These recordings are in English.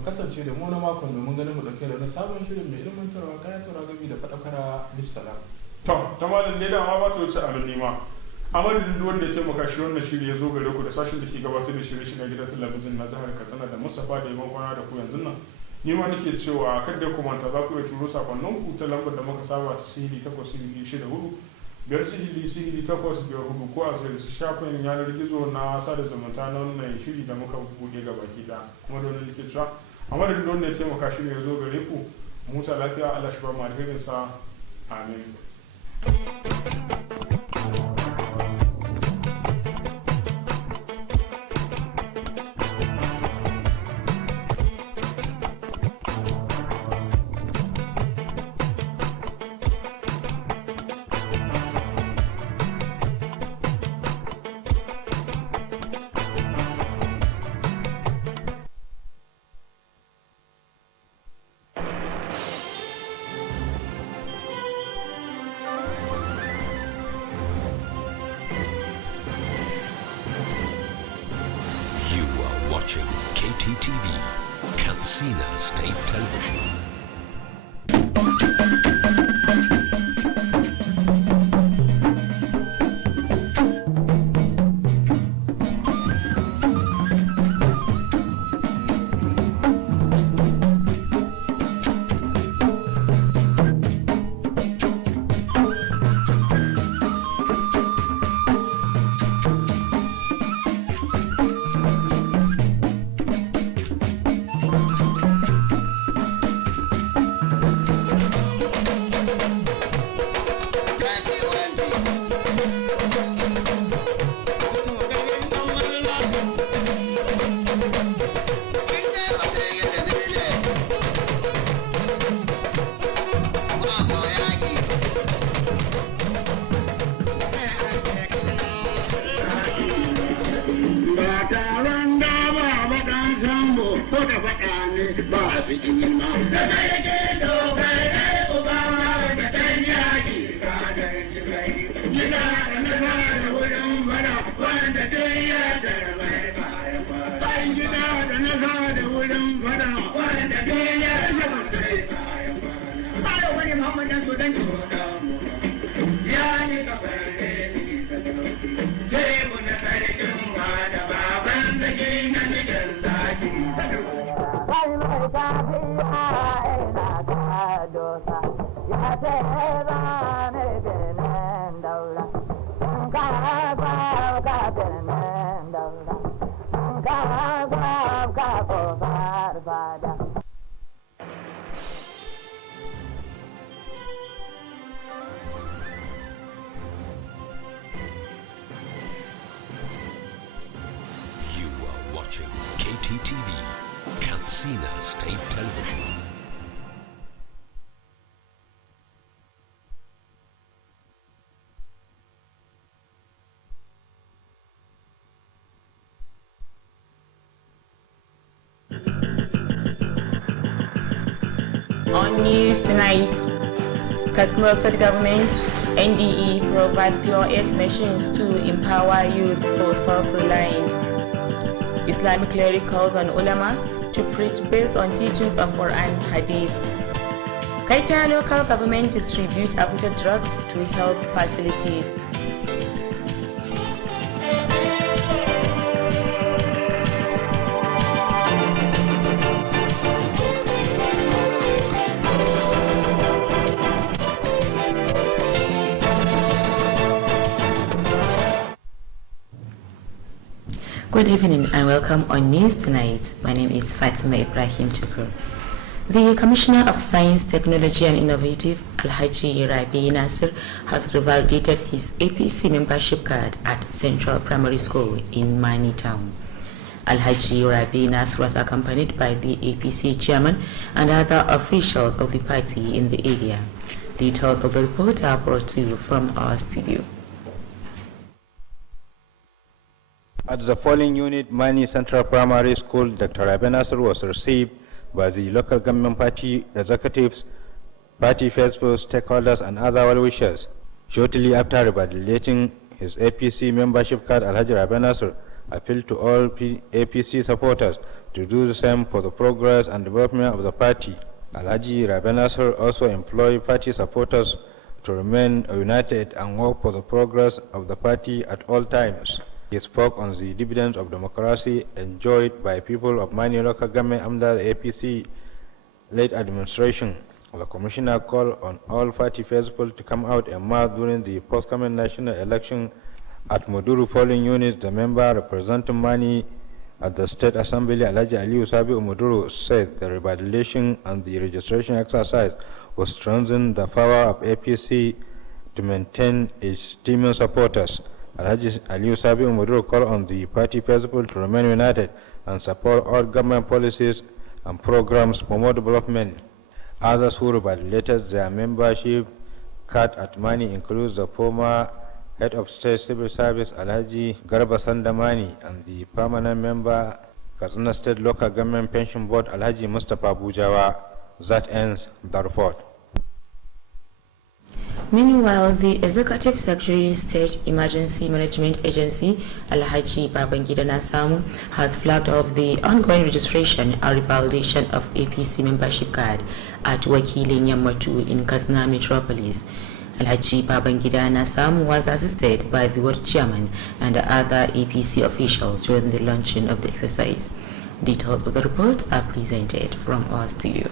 mu kasance da mu na makon domin ganin mu dauke da wani sabon shirin mai ilmantarwa kayatarwa gami da faɗakara bisalam. To, ta malam ne da ma ba ta wuce a nema. A madadin duk wanda ya ce maka shi wannan shiri ya zo gare ku da sashen da ke gabatar da shirye-shiryen gidan talabijin na jihar Katsina da Mustapha da Iban kwana da ku yanzu nan. Ni ma nake cewa kada ku manta za ku iya turo sakonnin ku ta lambar da muka saba ta sihili 8 biyar sihili 8 biyar hudu ko a zai shafin yanar gizo na sada zumunta na wannan shiri da muka buɗe ga baki da kuma da wani nake cewa a madadin wanda ya taimaka shiri ya zo gare ku muta lafiya Allah shi ba mu alherinsa amin. Watching Kttv, Katsina State Television. Watching Kttv, Katsina State Television. On news tonight, Katsina State Government, NDE provide POS machines to empower youth for self-reliant. Islamic cleric calls on ulama to preach based on teachings of Quran Hadith. Kttv local government distribute assorted drugs to health facilities. Good evening and welcome on News Tonight. My name is Fatima Ibrahim Tukur. The Commissioner of Science, Technology and Innovative, Alhaji Rabi Nasir, has revalidated his APC membership card at Central Primary School in Mani Town. Alhaji Rabi Nasir was accompanied by the APC chairman and other officials of the party in the area. Details of the report are brought to you from our studio. At the polling unit, Mani Central Primary School, Dr. Rabi Nasir was received by the local government party executives, party faithful, stakeholders, and other well-wishers. Shortly after revalidating his APC membership card, Alhaji Rabi Nasir appealed to all APC supporters to do the same for the progress and development of the party. Alhaji Rabe Nasir also employed party supporters to remain united and work for the progress of the party at all times. He spoke on the dividends of democracy enjoyed by people of Mani local government under the APC-led administration. The commissioner called on all party faithful to come out en masse during the forthcoming national election at Moduru polling unit. The member representing Mani at the State Assembly, Alhaji Aliyu Sabiu Moduru, said the revalidation and the registration exercise will strengthen the power of APC to maintain its teeming supporters. Alhaji Aliyu Sabiu Moduru called on the party faithful to remain united and support all government policies and programs for more development. Others who revalidated their membership card at Mani includes the former Head of State Civil Service Alhaji Garba Sandamani and the permanent member Katsina State Local Government Pension Board Alhaji Mustapha Bujawa. That ends the report. Meanwhile, the Executive Secretary State Emergency Management Agency, Alhaji Babangida Nasamu, has flagged off the ongoing registration and revalidation of APC membership card at Wakilin Yammatu in Katsina Metropolis. Alhaji Babangida Nasamu was assisted by the Ward Chairman and other APC officials during the launching of the exercise. Details of the reports are presented from our studio.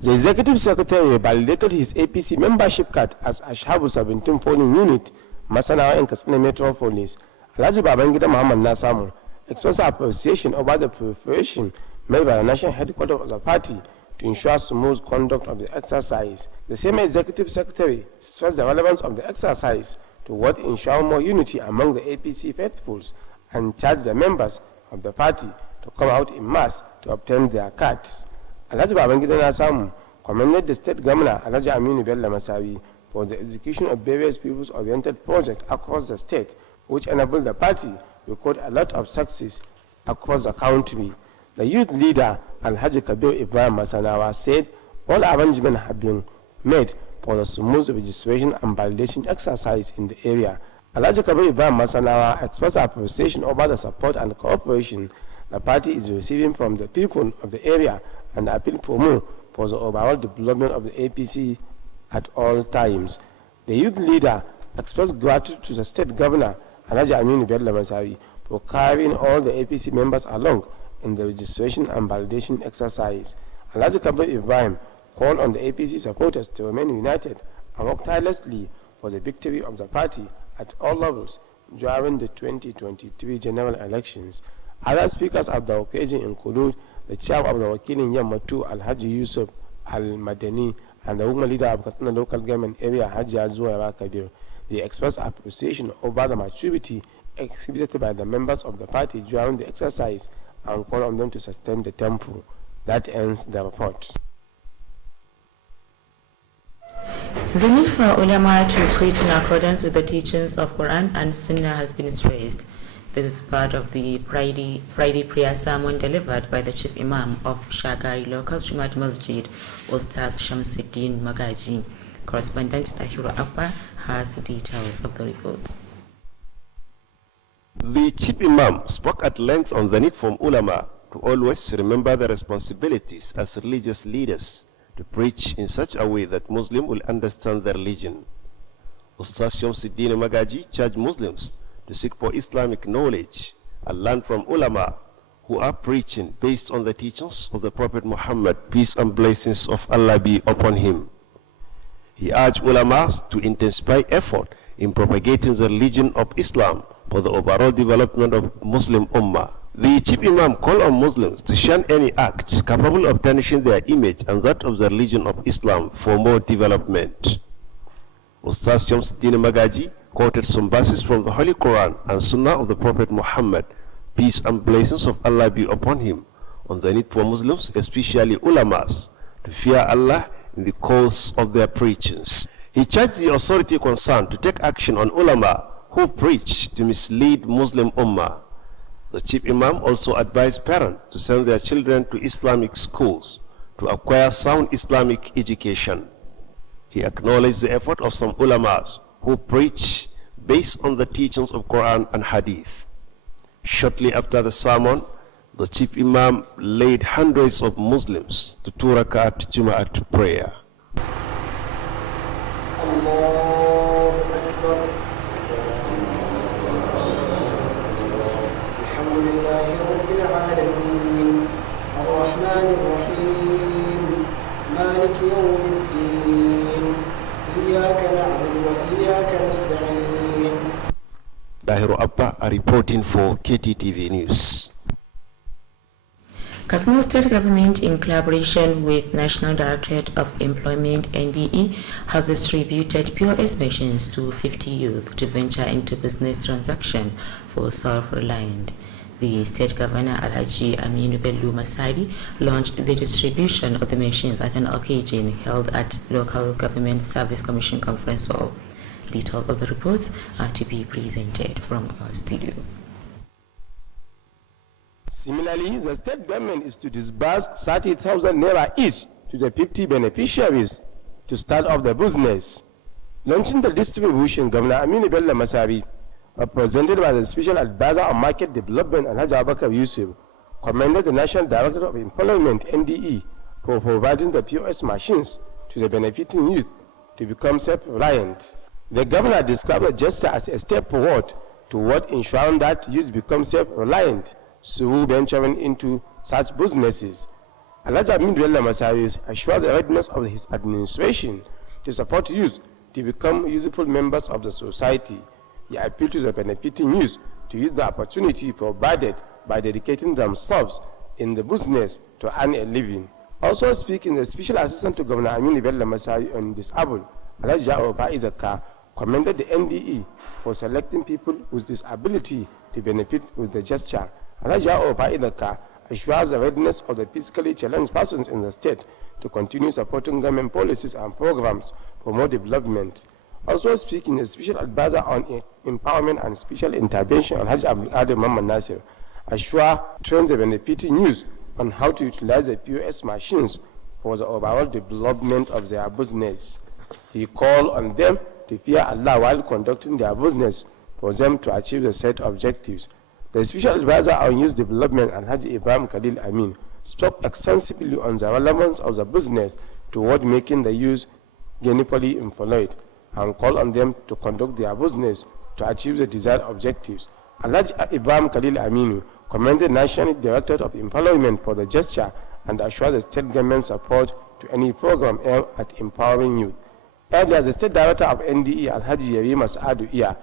The Executive Secretary validated his APC membership card as Ashabu 17 polling unit, Masanawa and Katsina Metropolis. Alhaji Babangida Muhammad Nasamu expressed appreciation about the preparation made by the national headquarters of the party to ensure smooth conduct of the exercise. The same Executive Secretary stressed the relevance of the exercise toward ensuring more unity among the APC faithfuls and charged the members of the party to come out in mass to obtain their cards. Alhaji Babangida Nasamu commended the state governor Alhaji Aminu Bello Masawi for the execution of various people's-oriented projects across the state, which enabled the party to record a lot of success across the country. The youth leader Alhaji Kabir Ibrahim Masanawa said all arrangements have been made for the smooth registration and validation exercise in the area. Alhaji Kabir Ibrahim Masanawa expressed appreciation over the support and cooperation the party is receiving from the people of the area and appeal for more for the overall development of the APC at all times. The youth leader expressed gratitude to the state governor, Alhaji Aminu Bello Masawi, for carrying all the APC members along in the registration and validation exercise. Alhaji Kabir Ibrahim called on the APC supporters to remain united and work tirelessly for the victory of the party at all levels during the 2023 general elections. Other speakers at the occasion include the chairman of the Wakilin Yammatu, Alhaji Yusuf Al-Madani, and the woman leader of Katsina local government area, Haji Azuwa Kabir. They expressed appreciation over the maturity exhibited by the members of the party during the exercise and call on them to sustain the tempo. That ends the report. The need for ulama to preach in accordance with the teachings of Quran and Sunnah has been stressed. This is part of the Friday prayer sermon delivered by the Chief Imam of Shagari Local Jumat Masjid, Ustaz Shamsuddin Magaji. Correspondent Ahiro Abba has details of the report. The Chief Imam spoke at length on the need for ulama to always remember their responsibilities as religious leaders to preach in such a way that Muslims will understand their religion. Ustaz Shamsuddin Magaji charged Muslims to seek for Islamic knowledge and learn from ulama who are preaching based on the teachings of the Prophet Muhammad, peace and blessings of Allah be upon him. He urged ulama to intensify effort in propagating the religion of Islam for the overall development of Muslim Ummah. The Chief Imam called on Muslims to shun any act capable of tarnishing their image and that of the religion of Islam for more development. Ustaz Shamsuddin Magaji quoted some verses from the Holy Quran and Sunnah of the Prophet Muhammad, peace and blessings of Allah be upon him, on the need for Muslims, especially ulamas, to fear Allah in the course of their preachings. He charged the authority concerned to take action on ulama who preach to mislead Muslim Ummah. The Chief Imam also advised parents to send their children to Islamic schools to acquire sound Islamic education. He acknowledged the effort of some ulamas who preach based on the teachings of Quran and Hadith. Shortly after the sermon, the chief imam led hundreds of Muslims to 2 rakat Jum'at prayer. Dahiru Abba are reporting for Kttv News. Katsina State Government, in collaboration with National Directorate of Employment (NDE), has distributed POS machines to 50 youth to venture into business transaction for self-reliant. The State Governor Alhaji Aminu Bello Masari launched the distribution of the machines at an occasion held at Local Government Service Commission Conference Hall. Details of the reports are to be presented from our studio. Similarly, the state government is to disburse 30,000 naira each to the 50 beneficiaries to start off the business. Launching the distribution, Governor Aminu Bello Masari, represented by the Special Advisor on Market Development Alhaji Abubakar Yusuf, commended the National Director of Employment (NDE) for providing the POS machines to the benefiting youth to become self-reliant. The governor described the gesture as a step forward toward ensuring that youth become self-reliant through venturing into such businesses. Alhaji Aminu Bello Masari assured the readiness of his administration to support youth to become useful members of the society. He appealed to the benefiting youth to use the opportunity provided by dedicating themselves in the business to earn a living. Also speaking, the Special Assistant to Governor Aminu Bello Masari on Disabled, Alhaji Oba Izaka, commended the NDE for selecting people with disability to benefit with the gesture. Alhaji Oba Izaka assures the readiness of the physically challenged persons in the state to continue supporting government policies and programs for more development. Also speaking, the Special Advisor on Empowerment and Special Intervention, Alhaji Abdul Muhammad Nasir, assure trains the benefiting youth on how to utilize the POS machines for the overall development of their business. He called on them to fear Allah while conducting their business for them to achieve the set objectives. The Special Advisor on Youth Development, Alhaji Ibrahim Khalil Amin, spoke extensively on the relevance of the business toward making the youth gainfully employed and called on them to conduct their business to achieve the desired objectives. Alhaji Ibrahim Khalil Aminu commended the National Directorate of Employment for the gesture and assured the state government support to any program aimed at empowering youth. Earlier, the State Director of NDE, Alhaji Yarima Saadu Iya,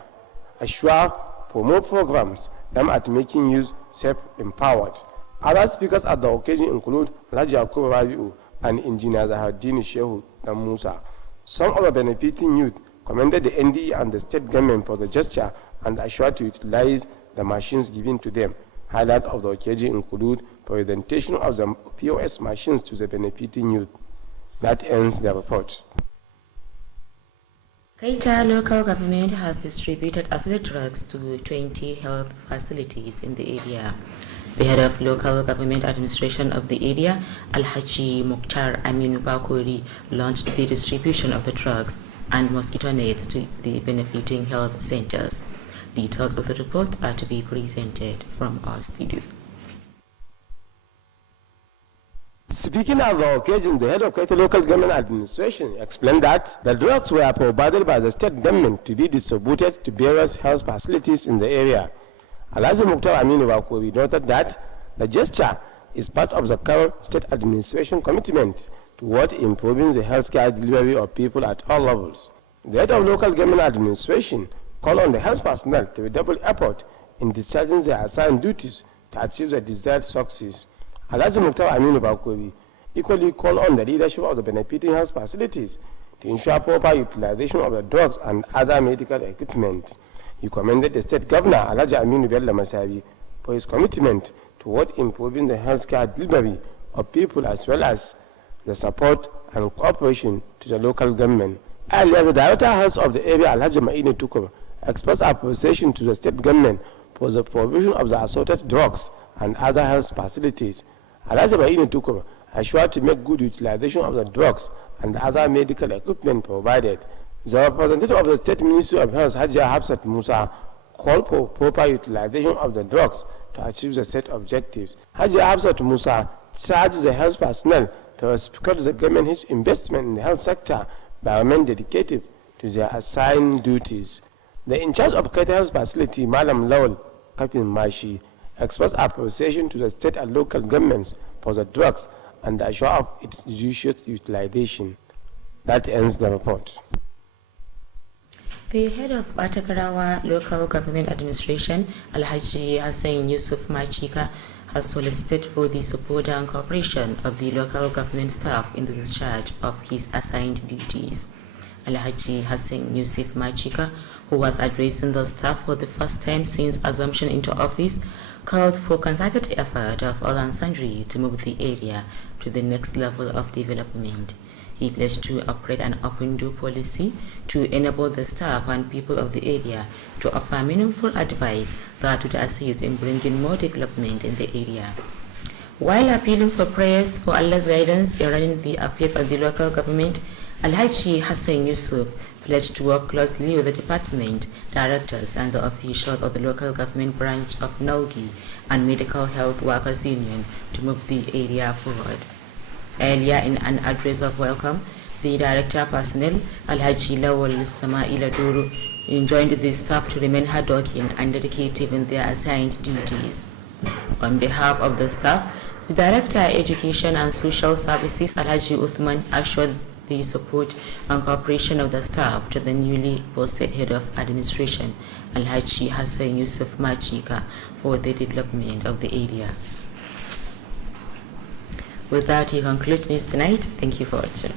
assured for more programs aimed at making youth self-empowered. Other speakers at the occasion include Alhaji Yakubu Rabiu and Engineer Zahaddini Shehu Musa. Some of the benefiting youth commended the NDE and the state government for the gesture and assured to utilize the machines given to them. Highlights of the occasion include presentation of the POS machines to the benefiting youth. That ends the report. Kttv local government has distributed acid drugs to 20 health facilities in the area. The head of local government administration of the area, Alhaji Mukhtar Aminu Bakori, launched the distribution of the drugs and mosquito nets to the benefiting health centers. Details of the report are to be presented from our studio. Speaking at the occasion, the head of Kttv local government administration explained that the drugs were provided by the state government to be distributed to various health facilities in the area. Alhaji Mukhtar Aminu Bakori noted that the gesture is part of the current state administration commitment toward improving the healthcare delivery of people at all levels. The head of local government administration called on the health personnel to redouble effort in discharging their assigned duties to achieve the desired success. Alhaji Mukhtar Aminu Bakori equally called on the leadership of the benefiting health facilities to ensure proper utilization of the drugs and other medical equipment. He commended the state governor, Alhaji Aminu Bello Masari, for his commitment toward improving the healthcare delivery of people as well as the support and cooperation to the local government. Earlier, the Director House of the area, Alhaji Maine Tukur, expressed appreciation to the state government for the provision of the assorted drugs and other health facilities. Alhaji Maine Tukur assured to make good utilization of the drugs and other medical equipment provided. The representative of the State Ministry of Health, Hajia Hafsat Musa, called for proper utilization of the drugs to achieve the set objectives. Hajia Hafsat Musa charged the health personnel to respect the government's investment in the health sector by remaining dedicated to their assigned duties. The in charge of Kttv Health Facility, Malam Lawal Kapin Mashi, expressed appreciation to the state and local governments for the drugs and assure of its judicious utilization. That ends the report. The head of Batakarawa Local Government Administration, Alhaji Hassan Yusuf Machika, has solicited for the support and cooperation of the local government staff in the discharge of his assigned duties. Alhaji Hassan Yusuf Machika, who was addressing the staff for the first time since assumption into office, called for concerted effort of all and sundry to move the area to the next level of development. He pledged to operate an open-door policy to enable the staff and people of the area to offer meaningful advice that would assist in bringing more development in the area. While appealing for prayers for Allah's guidance in running the affairs of the local government, Alhaji Hassan Yusuf pledged to work closely with the department, directors and the officials of the local government branch of Nalgi and Medical Health Workers Union to move the area forward. Earlier in an address of welcome, the Director Personnel, Alhaji Lawal Sama'ila Duru, enjoined the staff to remain hardworking and dedicated in their assigned duties. On behalf of the staff, the Director Education and Social Services, Alhaji Uthman, assured the support and cooperation of the staff to the newly posted Head of Administration, Alhaji Hassan Yusuf Machika, for the development of the area. With that, we conclude news tonight. Thank you for watching.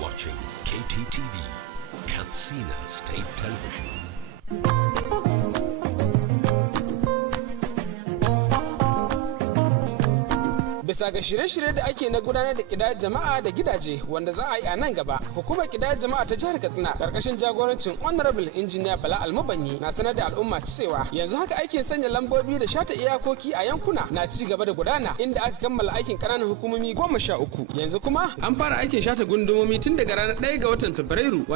Watching Kttv, Katsina State Television. Bisa ga shirye-shirye da ake na gudanar da kidayar jama'a da gidaje wanda za a yi a nan gaba, hukumar kidayar jama'a ta jihar Katsina karkashin jagorancin Honorable Engineer Bala Almubanyi na sanar da al'umma cewa yanzu haka aikin sanya lambobi da shata iyakoki a yankuna na ci gaba da gudana, inda aka kammala aikin ƙananan hukumomi 13. Yanzu kuma an fara aikin shata gundumomi tun daga ranar 1 ga watan Fabrairu.